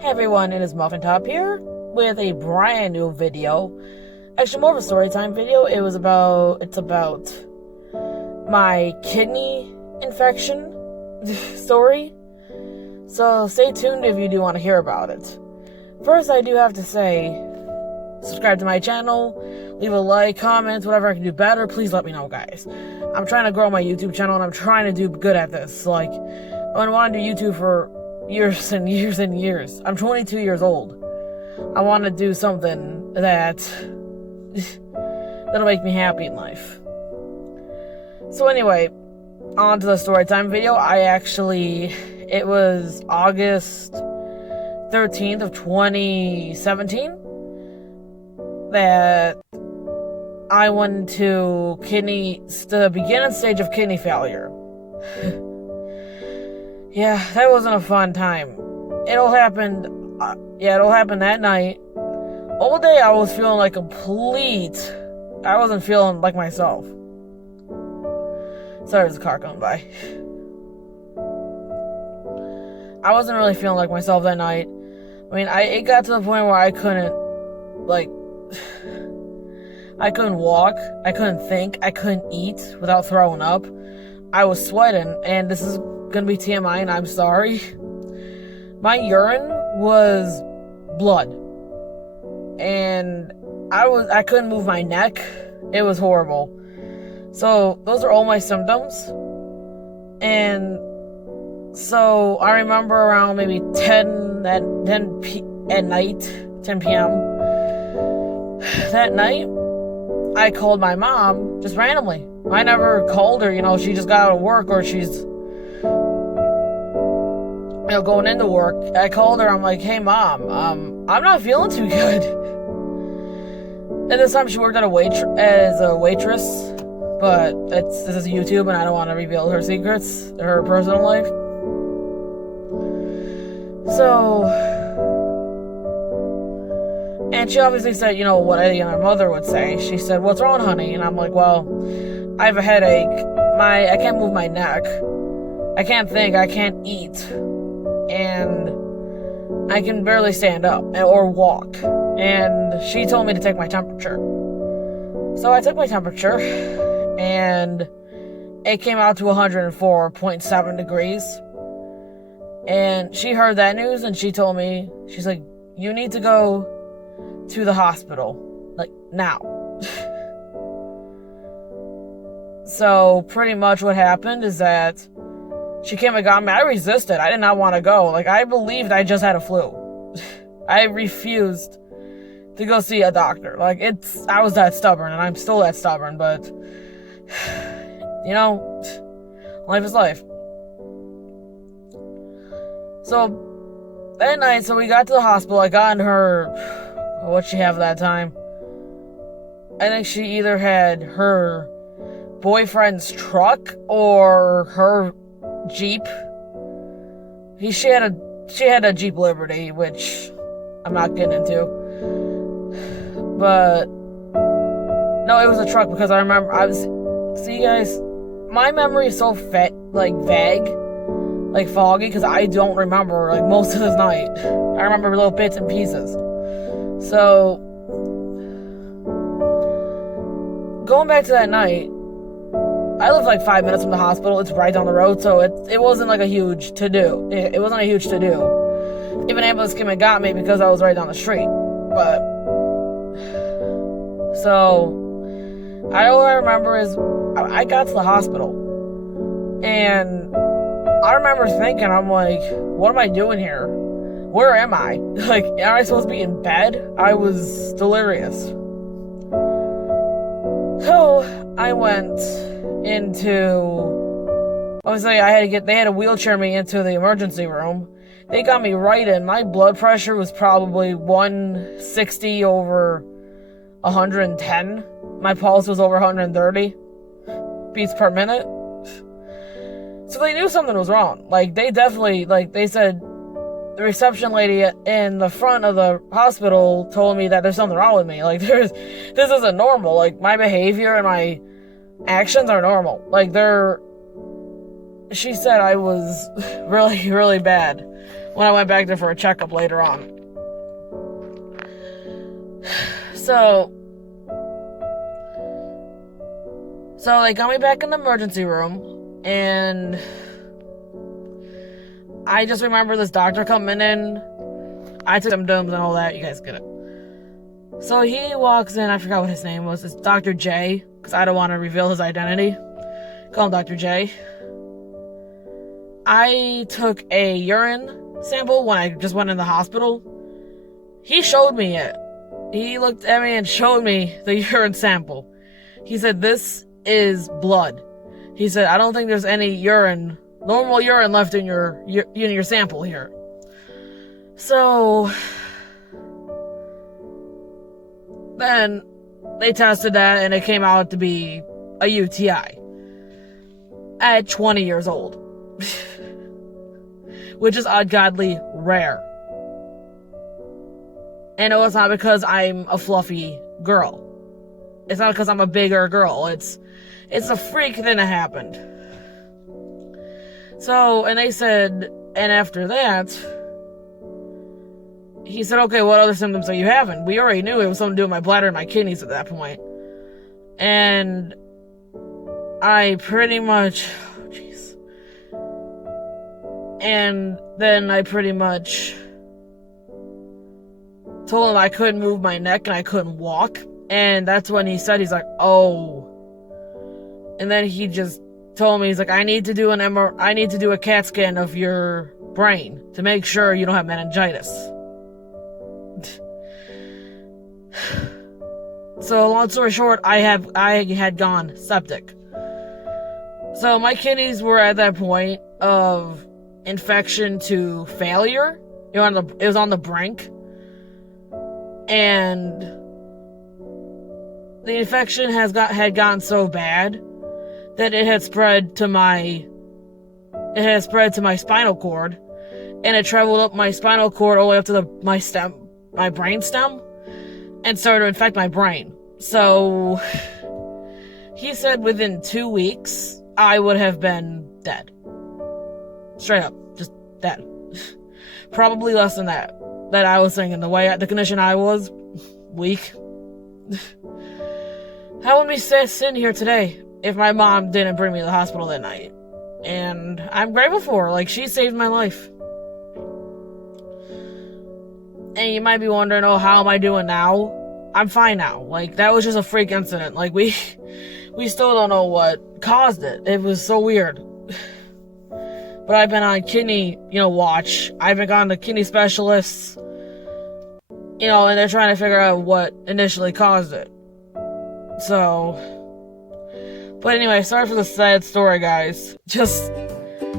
Hey everyone, it is Muffin Top here with a brand new video. Actually, more of a story time video. It's about my kidney infection story. So stay tuned if you do want to hear about it. First, I do have to say, subscribe to my channel, leave a like, comment, whatever I can do better. Please let me know, guys. I'm trying to grow my YouTube channel and I'm trying to do good at this. Like, I want to do YouTube for years and years and years. I'm 22 years old. I want to do something that'll make me happy in life. So anyway, on to the story time video. It was August 13th of 2017 that I went to the beginning stage of kidney failure. Yeah, that wasn't a fun time. It all happened that night. All day I was feeling like I wasn't feeling like myself. Sorry, there's a car coming by. I wasn't really feeling like myself that night. I mean, it got to the point where I couldn't walk, I couldn't think, I couldn't eat without throwing up. I was sweating, and this is gonna be TMI, and I'm sorry. My urine was blood, and I couldn't move my neck. It was horrible. So those are all my symptoms, and so I remember around maybe 10 p.m. that night, I called my mom just randomly. I never called her, she just got out of work, or she's going into work. I called her, I'm like, hey mom, I'm not feeling too good. And this time she worked as a waitress, but this is YouTube and I don't want to reveal her secrets, her personal life. So, and she obviously said, what any other mother would say. She said, what's wrong, honey? And I'm like, well, I have a headache. I can't move my neck. I can't think. I can't eat. And I can barely stand up or walk. And she told me to take my temperature. So I took my temperature, and it came out to 104.7 degrees. And she heard that news, and she told me, she's like, you need to go to the hospital, like, now. So pretty much what happened is that she came and got me. I resisted. I did not want to go. Like, I believed I just had a flu. I refused to go see a doctor. Like, I was that stubborn, and I'm still that stubborn, but life is life. So that night, we got to the hospital. I got in what'd she have at that time? I think she either had her boyfriend's truck or her Jeep. She had a Jeep Liberty, which I'm not getting into. But no, it was a truck, because I remember see guys, my memory is so vague, like foggy, because I don't remember most of this night. I remember little bits and pieces. So going back to that night, I live 5 minutes from the hospital. It's right down the road, so it wasn't a huge to-do. It wasn't a huge to-do. Even ambulance came and got me because I was right down the street. But so all I remember is I got to the hospital, and I remember thinking, I'm like, what am I doing here? Where am I? Am I supposed to be in bed? I was delirious. So I went obviously they had to wheelchair me into the emergency room. They got me right in. My blood pressure was probably 160 over 110. My pulse was over 130 beats per minute. So they knew something was wrong. They definitely, they said, the reception lady in the front of the hospital told me that there's something wrong with me. This isn't normal. My behavior and my actions are normal. she said I was really, really bad when I went back there for a checkup later on. So they got me back in the emergency room, and I just remember this doctor coming in. I took symptoms and all that. You guys get it. So he walks in. I forgot what his name was. It's Dr. J, because I don't want to reveal his identity. Call him Dr. J. I took a urine sample when I just went in the hospital. He showed me it. He looked at me and showed me the urine sample. He said, "This is blood." He said, "I don't think there's any normal urine left in your sample here." So then they tested that, and it came out to be a UTI at 20 years old, which is ungodly rare. And it was not because I'm a fluffy girl. It's not because I'm a bigger girl. It's a freak thing that happened. So, and they said, and after that, he said, "Okay, what other symptoms are you having?" We already knew it was something to do with my bladder and my kidneys at that point. And I pretty much, and then I pretty much told him I couldn't move my neck and I couldn't walk. And that's when he said, he's like, "Oh." And then he just told me, he's like, I need to do a CAT scan of your brain to make sure you don't have meningitis." So long story short, I had gone septic. So my kidneys were at that point of infection to failure. It was on the brink. And the infection had gotten so bad that it had spread to my spinal cord, and it traveled up my spinal cord all the way up to my brain stem, and started to infect my brain. So he said within 2 weeks I would have been dead. Straight up, just dead. Probably less than that. That I was thinking, the condition I was, weak. I wouldn't be sitting here today if my mom didn't bring me to the hospital that night. And I'm grateful for her. Like, she saved my life. And you might be wondering, oh, how am I doing now? I'm fine now. Like, that was just a freak incident. Like, we still don't know what caused it. It was so weird. But I've been on kidney, watch. I've been gone to kidney specialists, and they're trying to figure out what initially caused it. So, but anyway, sorry for the sad story, guys. Just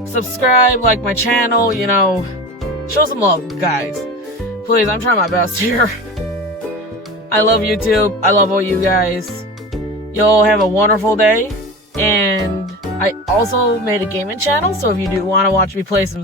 subscribe, like my channel, show some love, guys. Please, I'm trying my best here. I love YouTube. I love all you guys. You'll have a wonderful day. And I also made a gaming channel, so if you do want to watch me play some